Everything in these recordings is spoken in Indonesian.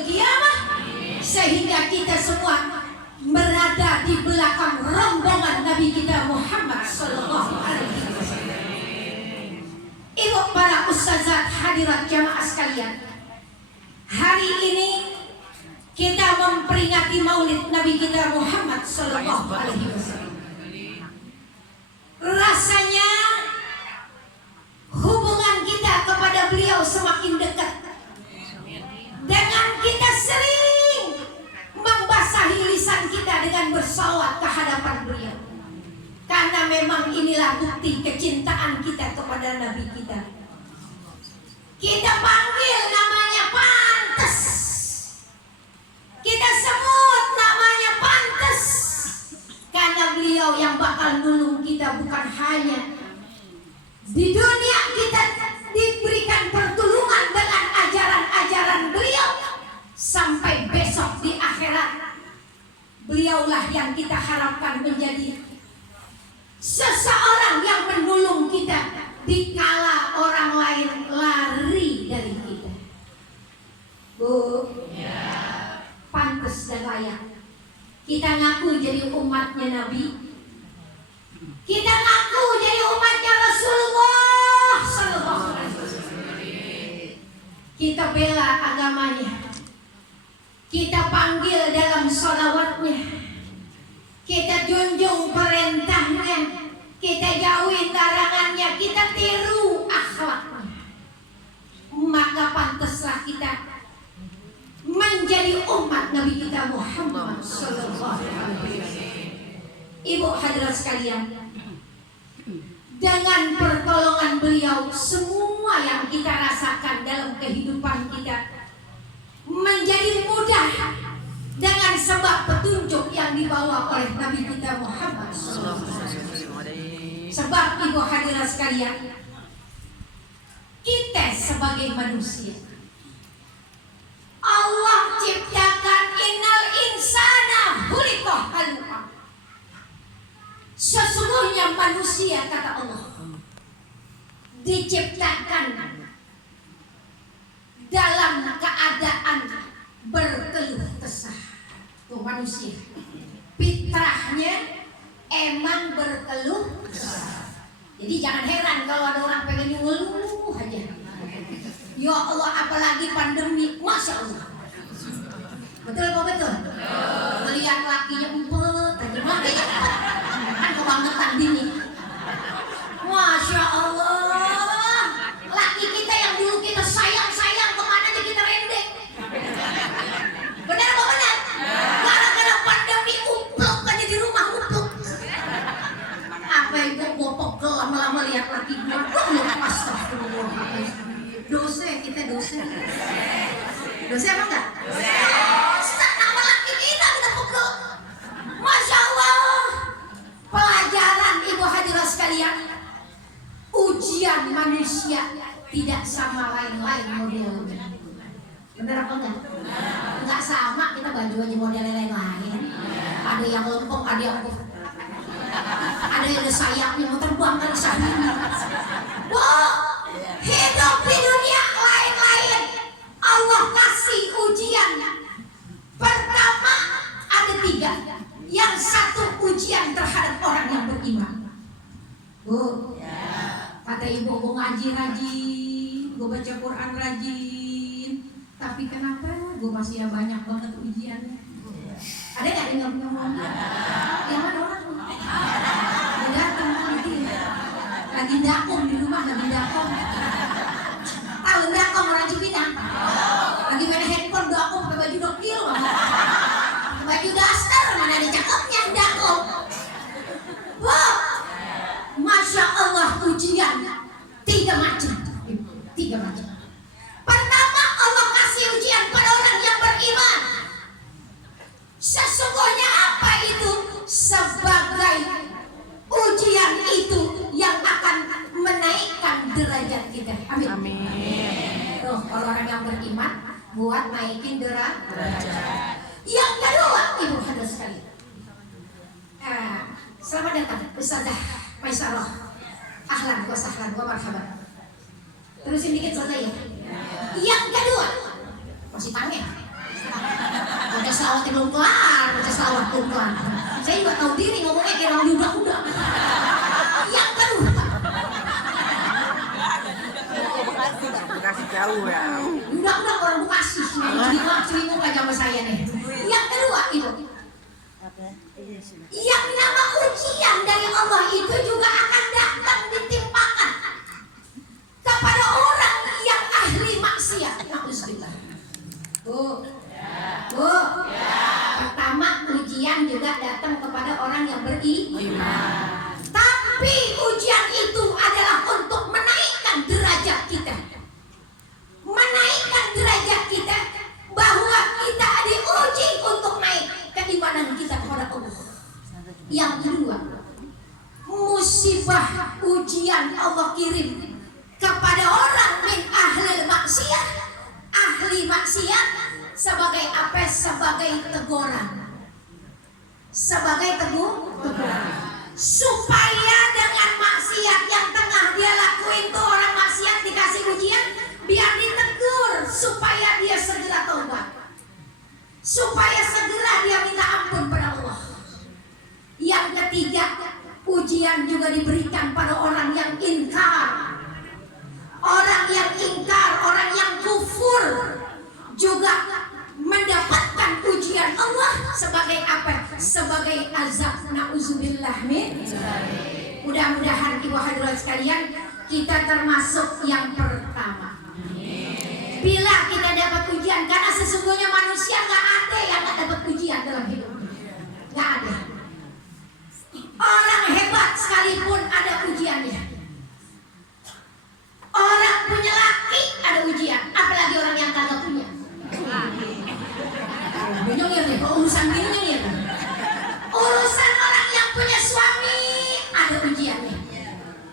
kiamah, sehingga kita semua berada di belakang rombongan Nabi kita Muhammad sallallahu alaihi wasallam. Ibu para ustazat hadirat jamaah sekalian, hari ini kita memperingati Maulid Nabi kita Muhammad sallallahu alaihi wasallam. Rasanya hubungan kita kepada beliau semakin dekat dengan kita sering membasahi lisan kita dengan bersalawat ke hadapan beliau, karena memang inilah bukti kecintaan kita kepada Nabi kita. Kita panggil namanya pantas, kita sebut namanya pantas, karena beliau yang bakal nolong kita bukan hanya di dunia kita diberikan pertolongan dengan ajaran-ajaran beliau, sampai besok di akhirat beliaulah yang kita harapkan menjadi seseorang yang menolong kita dikala orang lain lari dari kita. Bu, ya. Pantas dan layak kita ngaku jadi umatnya Nabi, kita ngaku jadi umatnya Rasulullah sallallahu alaihi wasallam. Kita bela agamanya, kita panggil dalam sholawatnya, kita junjung perintahnya, kita jauhin larangannya, kita tiru akhlaknya. Maka pantaslah kita menjadi umat Nabi kita Muhammad sallallahu alaihi wasallam. Ibu hadirat sekalian, dengan pertolongan beliau, semua yang kita rasakan dalam kehidupan kita menjadi mudah dengan sebab petunjuk yang dibawa oleh Nabi kita Muhammad sallallahu alaihi wasallam. Sebab ibu hadirat sekalian, kita sebagai manusia, Allah ciptakan innal insana khuliqa halu'a. Sesungguhnya manusia, kata Allah, diciptakan dalam keadaan berkeluh kesah. Tuh manusia, fitrahnya emang berkeluh kesah. Jadi jangan heran kalau ada orang pengen ngeluh aja. Ya Allah, apalagi pandemi, masya Allah. Betul apa betul? Melihat lakinya umpet aja, kan kebangetan dini. Masya Allah, laki kita yang dulu kita sayang kemana aja kita rendek. Benar apa benar? Gara-gara pandemi uplok aja di rumah uplok. Apa itu gopok lama-lama lihat laki gua, astagfirullah. Dosa kita dosa. Dosa apa enggak? Dosa. Nama laki kita pukul. Masya Allah. Pelajaran ibu hadirat sekalian, ujian manusia tidak sama lain-lain modelnya. Benar apa enggak? Enggak sama, kita baju aja model lain-lain. Ada yang lempeng, ada yang ada sayapnya mau terbang kan sayapnya. Wow. Hidup di dunia lain-lain, Allah kasih ujian. Pertama ada 3. Yang satu ujian terhadap orang yang beriman. Bu, kata ibu, gue ngaji rajin, gue baca Quran rajin, tapi kenapa gue masih banyak banget ujiannya? Ada nggak yang ngomong? Yang mana orang? Lagi dakum di rumah, lagi dakum. Tahu dakum orang Cipinang? Lagi main handphone dakum pakai baju dokil, baju daster mana ada cakepnya dakum. Wow, masya Allah, ujian 3 macam. Pertama, Allah kasih ujian pada orang yang beriman. Sesungguhnya apa itu? Sebagai ujian itu yang akan menaikkan derajat kita. Amin. Amin. Tuh, kalau orang yang beriman buat naikin derajat. Yang kedua, ibu hadirat sekalian, selamat datang Ustazah Maisarah. Ahlan wa sahlan wa marhaban. Terusin dikit saja ya. Yang kedua, masih tangi. Baca selawat belum kelar, baca selawat belum kelar. Saya juga tahu diri ngomongnya kayak orang udah. Yang kedua, Bekasi jauh ya. udah orang Bekasi, celinguk aja sama saya nih. Yang kedua itu, yang nama ujian dari Allah itu juga akan datang ditimpakan kepada orang yang ahli maksiat. Alhamdulillah. Pertama, ujian juga datang kepada orang yang beriman. Tapi ujian itu adalah untuk menaikkan derajat kita. Menaikkan derajat kita, bahwa kita diuji untuk naik keimanan kita kepada Allah. Yang kedua, musibah ujian Allah kirim kepada orang min ahli maksiat. Ahli maksiat sebagai apa? Sebagai teguran. Sebagai teguran. Supaya dengan maksiat yang tengah dia lakuin tuh, orang maksiat dikasih ujian, biar ditegur supaya dia segera taubat. Supaya segera dia minta ampun pada Allah. Yang ketiga, ujian juga diberikan pada orang yang ingkar. Orang yang ingkar, orang yang kufur juga mendapatkan ujian Allah sebagai apa? Sebagai azab. Na'udzubillah min. Mudah-mudahan ibu hadirat sekalian, kita termasuk yang pertama. Bila kita dapat ujian, karena sesungguhnya manusia nggak ada yang nggak dapat ujian dalam hidup, nggak ada. Orang hebat sekalipun ada ujiannya. Orang punya laki ada ujian, apalagi orang yang kagak punya. Nyengir nih, kalau urusan gini nyengir. Urusan orang yang punya suami ada ujiannya.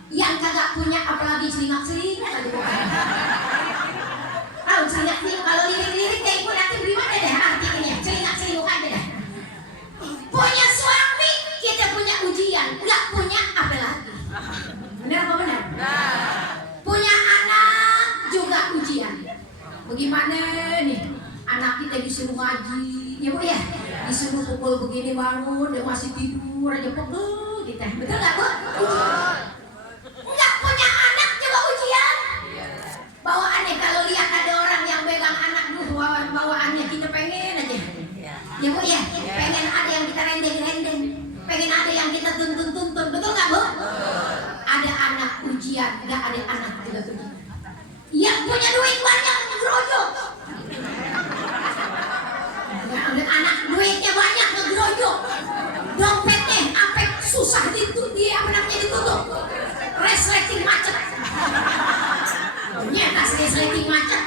Yang kagak punya apalagi selingat-selingat aja bukan. Tahu selingat-selingat, kalau lirik-lirik kayak ibu nanti bagaimana deh artinya, selingat-selingat aja deh. Punya suami kita punya ujian, nggak punya apa lagi. Benar apa benar? Punya anak juga ujian. Bagaimana nih? Anak kita disuruh ngaji, ya bu ya, disuruh pukul begini bangun, dia masih tidur aja pegel kita. Betul nggak bu? Nggak punya anak juga ujian. Bawaannya kalau lihat ada orang yang pegang anak tuh, bawaannya kita pengen aja. Ya bu ya, pengen ada yang kita rendeng-rendeng, pengen ada yang kita tuntun. Betul nggak bu? Ada anak ujian, nggak ada anak juga ujian. Yang punya duit banyak ngegerojok. Anak duitnya banyak ngegerojok. Dompetnya sampai susah ditutup, resleting macet. Nyata resleting macet.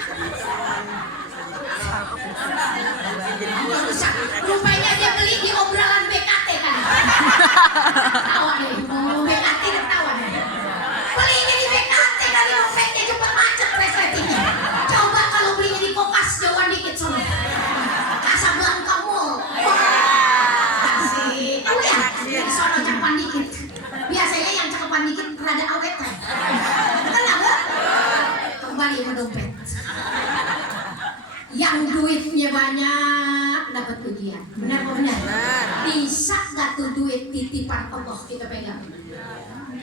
Rupanya dia beli di obrolan BKT kan. Tawa deh, mau BKT ketawa deh. Belinya di BKT kali dompetnya cepet macet resletingnya. Coba kalau belinya di Kokas jauhan dikit sono. Casablanca Mall. Asik. Oh ya, di sono cepetan dikit. Biasanya yang cepetan dikit rada awet kan. Kenapa? Kembali ke dompet. Yang duitnya banyak dapat ujian. Benar apa benar? Bisa gak tuh duit titipan Allah kita pegang?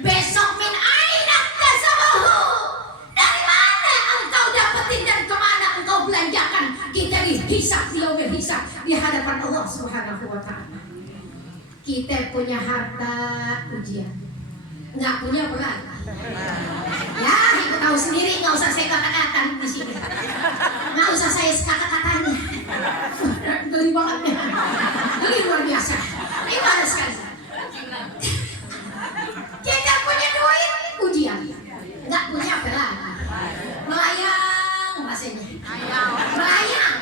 Besok min aina kasabahu. Dari mana engkau dapetin dan kemana engkau belanjakan? Kita dihisab, yaumil hisab di hadapan Allah Subhanahu wa taala. Kita punya harta ujian. Nggak punya berat. Ya, ibu tahu sendiri, nggak usah saya kata-kata di sini. Nggak usah saya kata-katanya. Geli banget ya. Geli luar biasa. Gimana sekali? Kita punya duit ujian. Nggak punya apa lagi? Melayang rasanya. Melayang.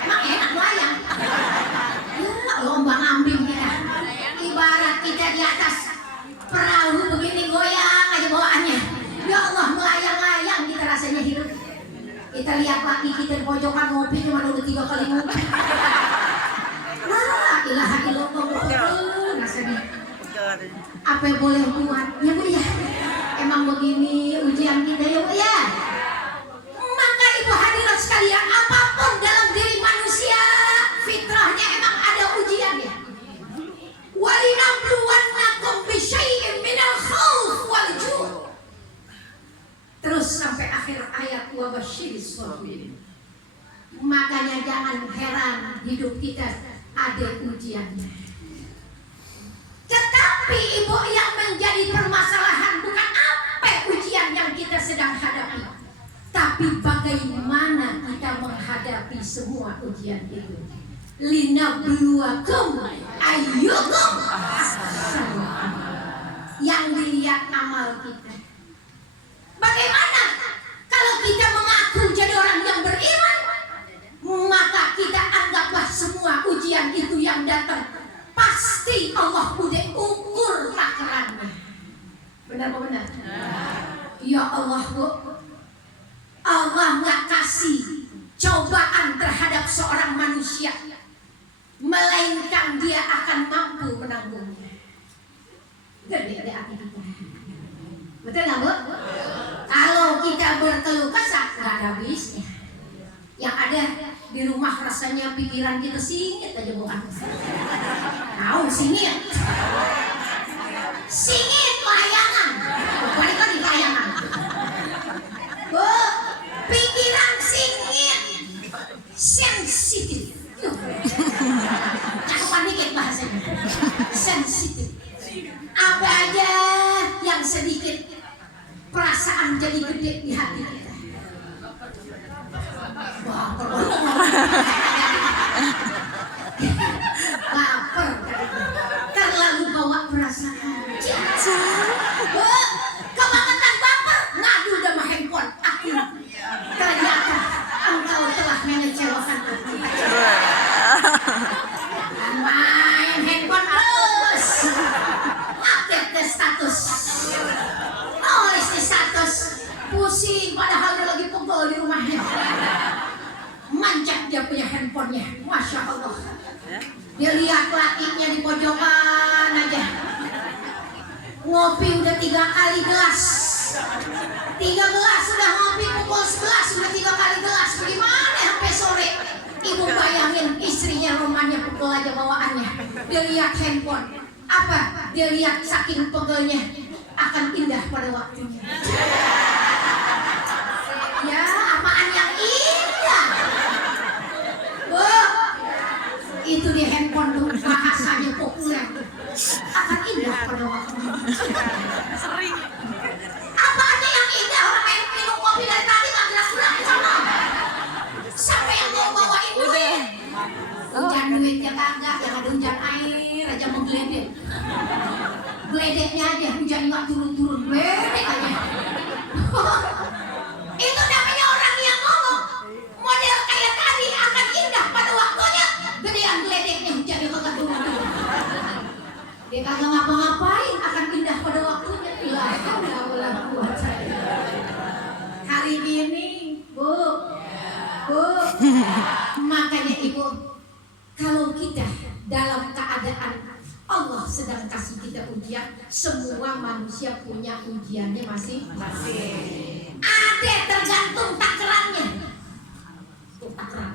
Emang enak melayang? Ya, lomba ngambing kita. Ibarat kita di atas perahu begini goyang aja bawaannya. Ya Allah, melayang-layang kita rasanya hidup. Kita lihat lagi kita di pojokan ngopi cuma udah 3 kali ngopi. La ilaha illallah rasanya. Apa yang boleh buat? Ya bu ya. Emang begini ujian kita ya bu ya. Maka ibu hadirat sekalian, apa Makanya jangan heran hidup kita ada ujiannya. Tetapi ibu, yang menjadi permasalahan bukan apa ujian yang kita sedang hadapi, tapi bagaimana kita menghadapi semua ujian itu. Linabluwakum ayyukum ahsanu. Yang dilihat amal kita. Bagaimana kalau kita mengaku jadi orang yang beriman, maka kita anggaplah semua ujian itu yang datang pasti Allah udah ukur takarannya. Benar apa benar? Ya Allah, Bu, Allah nggak kasih cobaan terhadap seorang manusia, melainkan dia akan mampu menanggungnya. Gede hati kita. Betul nggak, Bu? Kalau kita berkeluh kesah nggak ada habisnya. Yang ada di rumah rasanya pikiran kita singit aja, bukan? Tahu singit? Singit layangan. Balik lagi layangan. Bu, pikiran singit, sensitif. Cakupan dikit bahasanya. Sensitif. Apa aja yang sedikit perasaan jadi gede di hati kita. Baper, terlalu bawa perasaan. Kebangetan baper, ngadu sama handphone. Aku ternyata engkau telah mengecewakan aku. Main handphone terus, update status, nulis di status, pusing padahal dia lagi pegel di rumahnya. Mancap dia punya handphonenya, Masya Allah. Dia lihat lakinya di pojokan aja. Ngopi udah 3 kali gelas. 3 gelas sudah ngopi, pukul 11 sudah 3 kali gelas. Bagaimana sampai sore? Ibu bayangin istrinya romannya pukul aja bawaannya. Dia lihat handphone. Apa? Dia lihat saking pegelnya akan indah pada waktunya. Ya, apaan yang indah? Itu di handphone tuh bahasanya populer, akan indah pada waktunya. Sering. Apa aja yang indah? Orang main minum kopi dari tadi nggak gerak-gerak sama. Siapa yang mau bawain duit? Hujan duitnya kagak, yang ada hujan air aja mau geledek. Geledeknya aja hujan nggak turun-turun, geledek aja. Itu namanya orang yang ngomong model kayak tadi akan indah pada waktunya. Gedean geledeknya hujannya kagak turun-turun. Dia kagak ngapa-ngapain akan indah pada waktunya. Hari ini, Bu, makanya Ibu, kalau kita dalam keadaan Allah sedang kasih kita ujian, semua manusia punya ujiannya masing-masing. Ada tergantung takarannya. Takaran.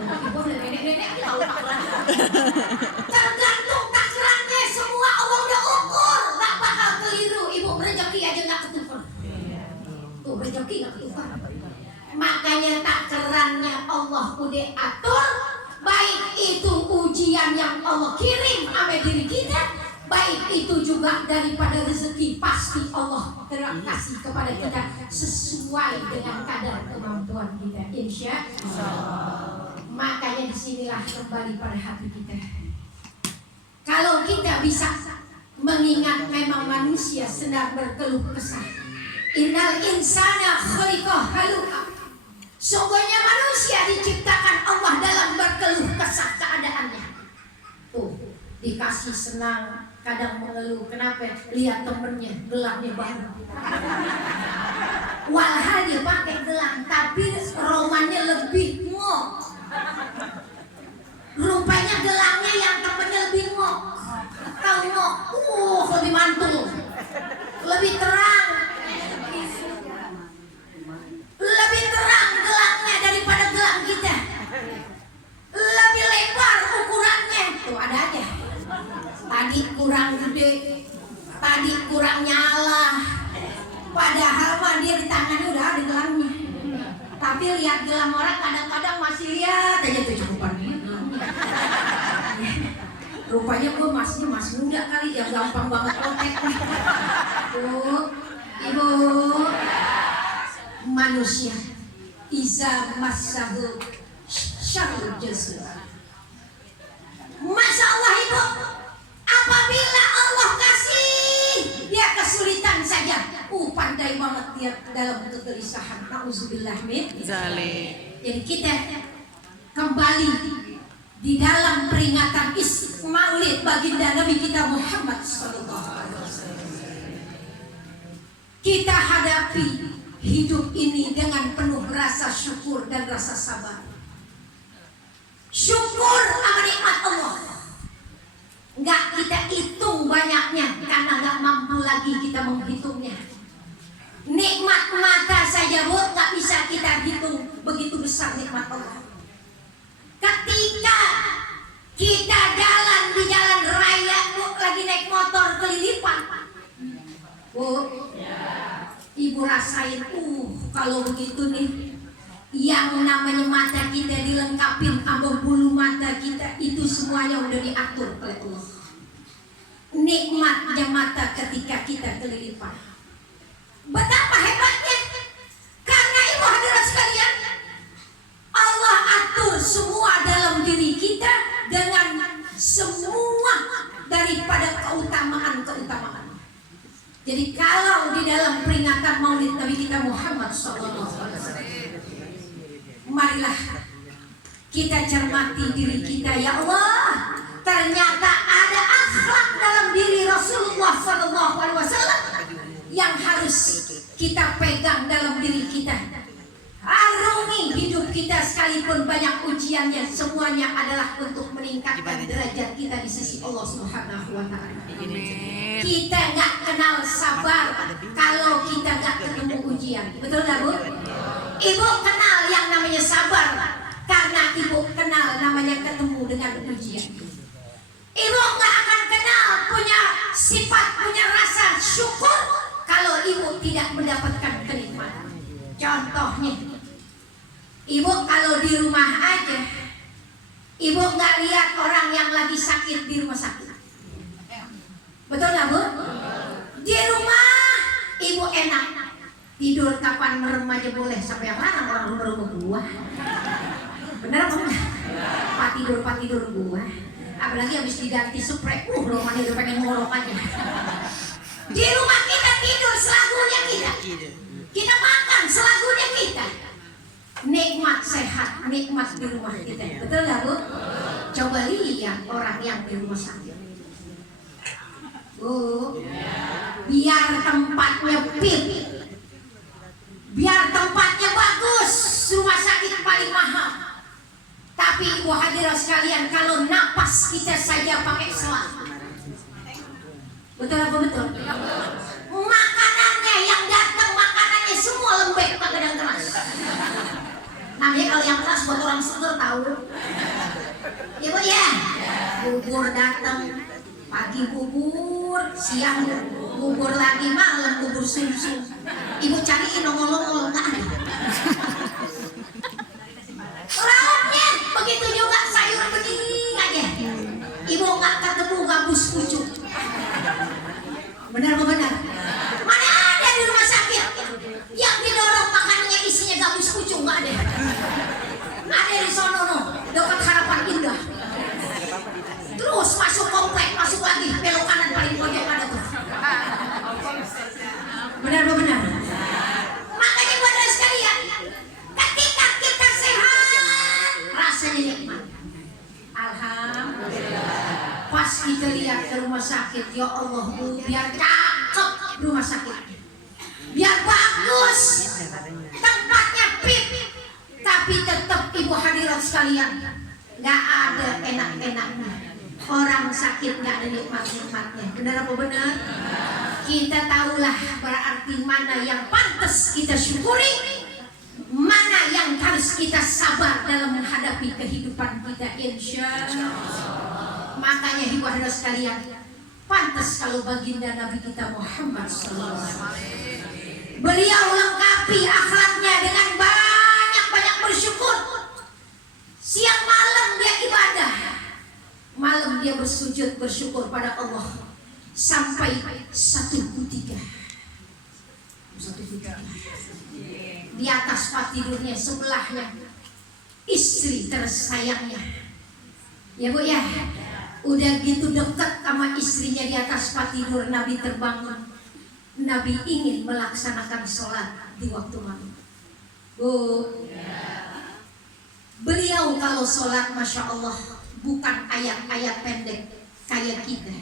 Ibu udah nenek-nenek tahu takaran. Tergantung takarannya, semua Allah udah ukur, nggak bakal keliru. Ibu rezeki aja nggak ketukar. Tuh rezeki nggak ketukar. Makanya takarannya Allah udah atur. Baik itu ujian yang Allah kirim sama diri kita, baik itu juga daripada rezeki pasti Allah kasih kepada kita sesuai dengan kadar kemampuan kita, insya Allah. Makanya disinilah kembali pada hati kita. Kalau kita bisa mengingat memang manusia sedang berkeluh kesah. Innal insana khuliqa halu'a. Sungguhnya manusia diciptakan Allah dalam berkeluh kesah keadaannya. Tuh, dikasih senang, kadang mengeluh. Kenapa? Lihat temennya, gelangnya baru. Walhal dia pakai gelang, tapi romannya lebih ngok. Rupanya gelangnya yang temennya lebih ngok. Tahu ngok? Lebih mantul, lebih terang. Lebih terang gelangnya daripada gelang kita. Lebih lebar ukurannya. Tuh ada aja. Tadi kurang gede, tadi kurang nyala. Padahal mah dia di tangannya udah ada gelangnya. Tapi lihat gelang orang kadang-kadang masih rupanya gue masnya mas muda kali yang gampang banget kontek. Ibu, manusia iza masahu syarrul jazaa. Masya Allah ibu, apabila Allah kasih dia kesulitan saja, pandai banget dia dalam kegelisahan. Nauzubillah min zalik. Jadi kita kembali di dalam peringatan Maulid baginda Nabi kita Muhammad sallallahu alaihi wasallam. Kita hadapi hidup ini dengan penuh rasa syukur dan rasa sabar. Syukur sama nikmat Allah. Enggak kita hitung banyaknya karena enggak mampu lagi kita menghitungnya. Nikmat mata saja bu, enggak bisa kita hitung, begitu besar nikmat Allah. Ketika kita jalan di jalan raya bu, lagi naik motor kelilipan, bu, ibu rasain, kalau begitu nih, yang namanya mata kita dilengkapi sama bulu mata kita itu semuanya udah diatur oleh Allah. Nikmatnya mata ketika kita kelilipan. Betapa hebatnya, karena ibu hadirat sekalian, Allah atur semua dalam diri kita dengan semua daripada keutamaan. Jadi kalau di dalam peringatan Maulid Nabi kita Muhammad SAW, marilah kita cermati diri kita. Ya Allah, ternyata ada akhlak dalam diri Rasulullah SAW yang harus kita pegang dalam diri kita. Arungi hidup kita sekalipun banyak ujiannya, semuanya adalah untuk meningkatkan derajat kita di sisi Allah Subhanahu wa taala. Kita nggak kenal sabar kalau kita nggak ketemu ujian. Betul nggak bu? Ibu kenal yang namanya sabar karena ibu kenal namanya ketemu dengan ujian. Ibu nggak akan kenal punya sifat, punya rasa syukur kalau ibu tidak mendapatkan kenikmatan. Contohnya, ibu kalau di rumah aja, ibu nggak lihat orang yang lagi sakit di rumah sakit. Betul nggak bu? Di rumah ibu enak, tidur kapan merem aja boleh, sampai yang mana orang merem gua. Bener apa enggak? Pak tidur gua. Apalagi habis diganti spray, romannya udah pengen ngorok aja. Di rumah kita tidur selagunya kita. Kita makan selagunya kita. Nikmat sehat, nikmat di rumah kita. Betul nggak bu? Coba lihat orang yang di rumah sakit. Bu, biar tempatnya fit, biar tempatnya bagus, rumah sakit paling mahal. Tapi ibu hadirat sekalian, kalau napas kita saja pakai selang. Betul apa betul? Makanannya yang datang, makanannya semua lembek, kadang keras. Namanya kalau yang keras buat orang seger tahu. Ya bu ya, bubur datang, pagi bubur, siang bubur lagi, malam bubur susu. Ibu cariin nongol-nongol nggak ada. Lauknya begitu juga sayur bening aja. Ibu nggak ketemu gabus pucuk. Benar benar. Mana ada di rumah sakit yang didorong makanannya isinya gabus pucuk, nggak ada. Ada di sono no, dekat Harapan Indah. Terus masuk komplek, masuk lagi belok kanan paling pojok ada tuh. Benar benar. Makanya buat sekalian, ketika kita sehat, rasanya nikmat. Alhamdulillah. Pas kita lihat ke rumah sakit, ya Allah bu, biar cakep rumah sakit, biar bagus, tempatnya fit, tapi tetap ibu hadirat sekalian, nggak ada enak-enaknya. Orang sakit nggak ada nikmat-nikmatnya. Benar apa benar? Kita tahulah berarti mana yang pantas kita syukuri, mana yang harus kita sabar dalam menghadapi kehidupan kita, insya Allah. Makanya ibu hadirat sekalian, pantas kalau baginda Nabi kita Muhammad SAW, beliau lengkapi akhlaknya dengan banyak-banyak bersyukur. Siang malam dia ibadah, malam dia beliau bersujud bersyukur pada Allah sampai satu ketiga. Di atas tempat tidurnya sebelahnya istri tersayangnya. Ya Bu ya. Udah gitu dekat sama istrinya di atas tempat tidur, Nabi terbangun. Nabi ingin melaksanakan sholat di waktu malam. Bu, beliau kalau sholat Masya Allah bukan ayat-ayat pendek kayak kita.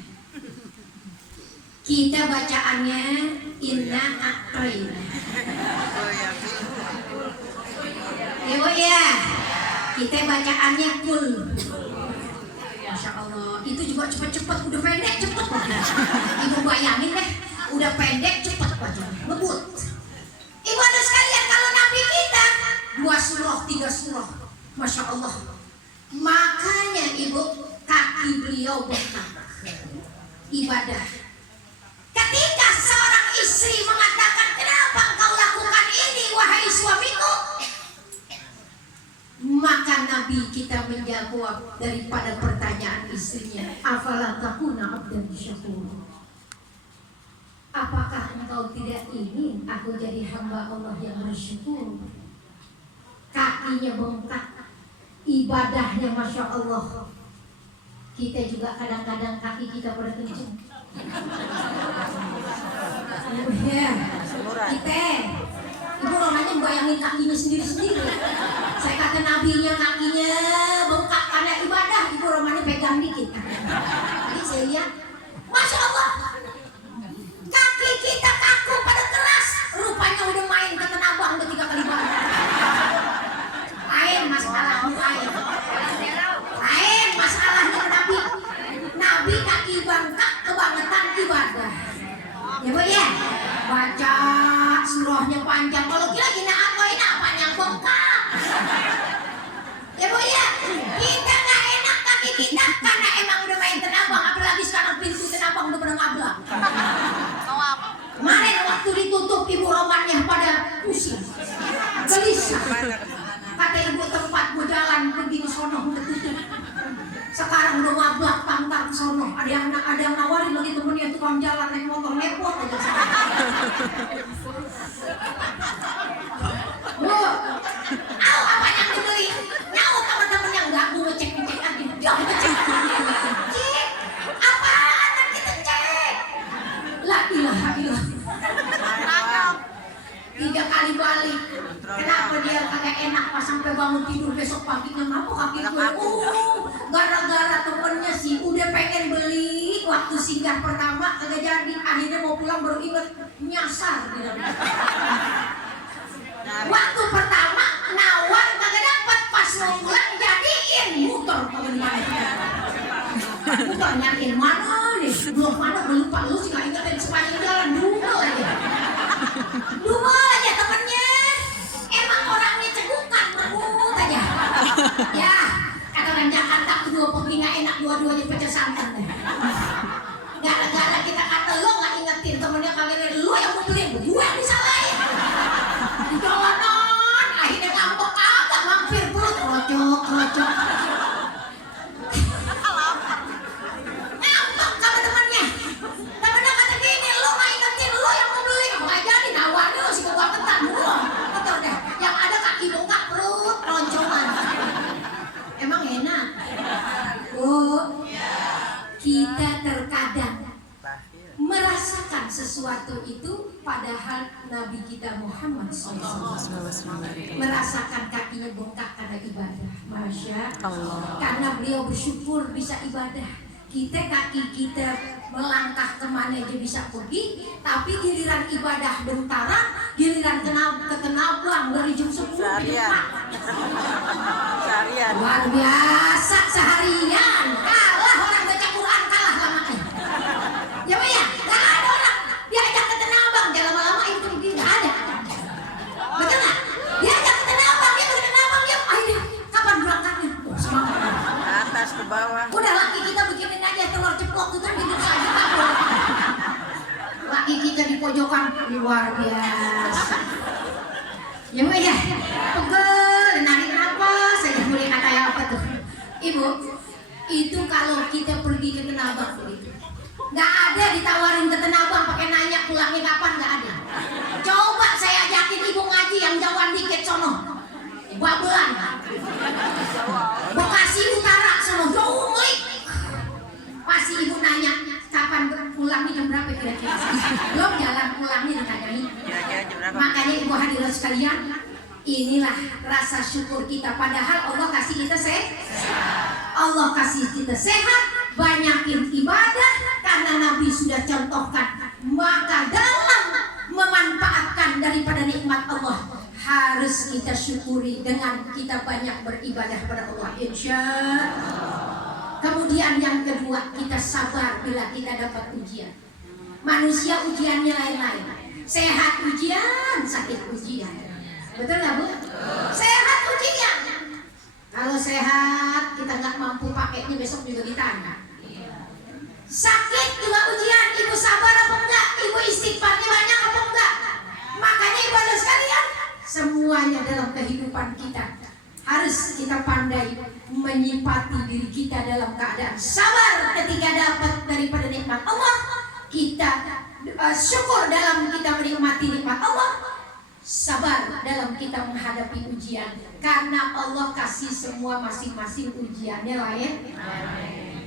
Kita bacaannya inna a'tayna. Ya Bu ya. Kita bacaannya kul. Masya Allah, itu juga cepet-cepet, udah pendek cepet. Ibu bayangin deh, udah pendek cepet baca, ngebut. Ibu ada sekalian, kalau Nabi kita 2 surah 3 surah, Masya Allah. Makanya ibu, kaki beliau bengkak ibadah. Ketika seorang istri mengatakan, kenapa engkau lakukan ini wahai suamiku? Maka Nabi kita menjawab daripada pertanyaan istrinya, afala takuna abdan syakur. Apakah engkau tidak ingin aku jadi hamba Allah yang bersyukur? Kakinya bengkak, ibadahnya Masya Allah. Kita juga kadang-kadang kaki kita pada kenceng. Ya, kita ibu namanya bayangin kakinya sendiri-sendiri. Saya kata nabinya kakinya bengkak karena ibadah, ibu romanya pegang dikit. Jadi saya lihat, Masya Allah, kaki kita kaku pada keras. Rupanya udah main ke Tanah Abang udah 3 kali banget. Lain masalahnya, lain masalahnya Nabi. Nabi kaki bengkak kebangetan ibadah. Ya Bu ya, baca surahnya panjang. Kalau kira gini apa yang bengkak? Ya Bu ya, kita nggak enak kaki kita karena emang udah main tenabang. Apalagi sekarang pintu tenabang udah pada ngabrak. Kemarin waktu ditutup ibu romannya pada pusing, gelisah. Kata ibu tempat gue jalan pergi ke sono udah tutup. Sekarang udah ngablak tangkar ke sono. Ada yang nawarin lagi temennya tukang jalan naik motor nepot aja. Bu, apa yang dibeli? Nyaut teman-temannya enggak, gue ngecek aja. Jangan ngecek. Cek, apaan yang kita cek? La ilaha illallah. 3 kali balik. Kenapa dia kagak enak pas sampai bangun tidur besok paginya? Kenapa kaki gue? Gara-gara temennya sih udah pengen beli, waktu singgah pertama kagak jadi, akhirnya mau pulang baru inget nyasar gitu. Waktu pertama nawar kagak dapat, pas mau pulang jadiin muter kagak dimana. Muter nyariin mana nih? Belum mana lupa, lu sih nggak ingetin sepanjang jalan dulu aja. Dulu aja temennya, emang orangnya cegukan berebut aja. Ya, kata orang Jakarta kedua pergi nggak enak, dua-duanya pecah santan deh. Gara-gara kita kata lo nggak ingetin temennya, kagak lu yang mau beli, gue yang disalahin. Di jalanan, akhirnya ngambek kagak mampir perut rocok. Ngambek sama temennya kata gini, lo nggak ingetin lo yang mau beli, nggak jadi nawarnya lo sih kebangetan dulu. Betul deh, yang ada kaki bengkak perut roncongan. Emang enak. Oh, kita terkadang merasakan sesuatu itu, padahal Nabi kita Muhammad SAW merasakan kakinya bengkak karena ibadah. Masya Allah. Karena beliau bersyukur bisa ibadah. Kita kaki kita melangkah kemana aja bisa pergi, tapi giliran ibadah bentara, giliran ke Tenabang dari jam 10 Seharian. luar biasa seharian. Kalah orang baca Quran, kalah lamanya. Ya Bu ya, gak ada orang diajak ke Tenabang, dia lama-lama itu begini, gak ada. Betul gak? Diajak ke Tenabang, dia ke Tenabang, dia akhirnya kapan berangkatnya? Oh, semangat. Atas ke bawah. Udah laki kita bikinin aja telur ceplok itu bikin saja kabur. Laki kita di pojokan, luar biasa. Ya Bu ya, pegel, narik napas saja, mulai kata apa tuh? Ibu, Itu kalau kita pergi ke Tanah Abang begitu. Nggak ada ditawarin ke Tanah Abang pakai nanya pulangnya kapan, nggak ada. Coba saya ajakin ibu ngaji yang jauhan dikit sono, Babelan, Bekasi Utara sono, jauh ngelik. Pasti ibu nanya kapan pulangnya, jam berapa kira-kira. Belum jalan pulangnya ditanyain. Makanya ibu hadirat sekalian, inilah rasa syukur kita. Padahal Allah kasih kita Allah kasih kita sehat, banyakin ibadah karena Nabi sudah contohkan. Maka dalam memanfaatkan daripada nikmat Allah harus kita syukuri dengan kita banyak beribadah pada Allah, insya Allah. Kemudian yang kedua, kita sabar bila kita dapat ujian. Manusia ujiannya lain-lain. Sehat ujian, sakit ujian. Betul nggak Bu? Sehat ujian. Kalau sehat kita nggak mampu pakainya, besok juga ditanya. Sakit juga ujian. Ibu sabar apa enggak? Ibu istighfarnya banyak apa enggak? Makanya ibadah sekalian, semuanya dalam kehidupan kita harus kita pandai menyipati diri kita dalam keadaan sabar ketika dapat daripada nikmat Allah. Kita syukur dalam kita menikmati nikmat Allah, sabar dalam kita menghadapi ujian, karena Allah kasih semua masing-masing ujiannya lain.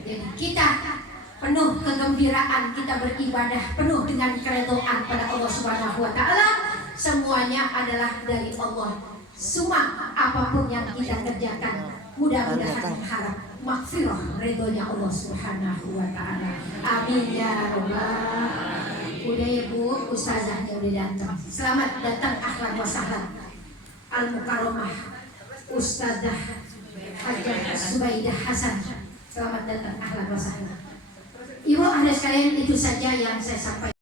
Jadi kita penuh kegembiraan, kita beribadah penuh dengan keridhaan pada Allah Subhanahu wa taala. Semuanya adalah dari Allah. Semua apapun yang kita kerjakan, mudah-mudahan mengharap maghfirah ridhonya Allah Subhanahu wa taala. Amin ya rabbal. Udah ya Bu, ustazahnya udah datang. Selamat datang, ahlan wa sahlan. Al-Mukarramah Ustazah Hajjah Subaidah Hasan. Selamat datang, ahlan wa sahlan. Ibu ada sekalian, itu saja yang saya sampaikan.